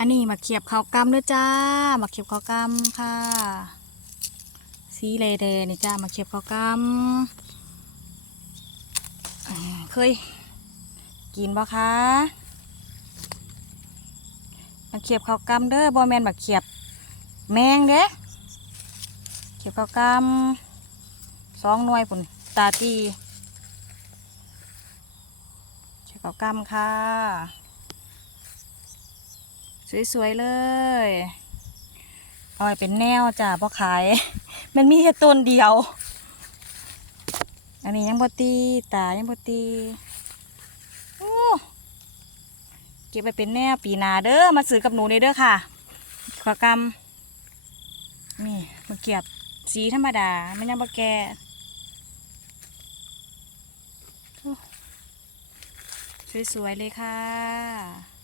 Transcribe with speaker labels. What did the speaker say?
Speaker 1: อันนี้มาเขียบข้าวกำด้วยจ้ามาเขียบข้าวกำค่ะ สีเลเดนี่จ้ามาเขียบข้าวกำอืมเคย กินบ่คะมาเขียบข้าวกำเด้อบอแมนมาเขียบแมงเด้เขียบข้าวกำสองหน่วยผุนตาตีเขียบข้าวกำค่ะ สวยๆเลยเอาไว้เป็นแนวจ้ะพอขาย มันมีแค่ต้นเดียว อันนี้ยังบตีตายังบตีโอ้เก็บไปเป็นแนวปีนาเด้อมาซื้อกับหนูเลยเด้อค่ะขอกรรมนี่มาเก็บสีธรรมดาไม่ยังบ่แก่สวยๆเลยค่ะ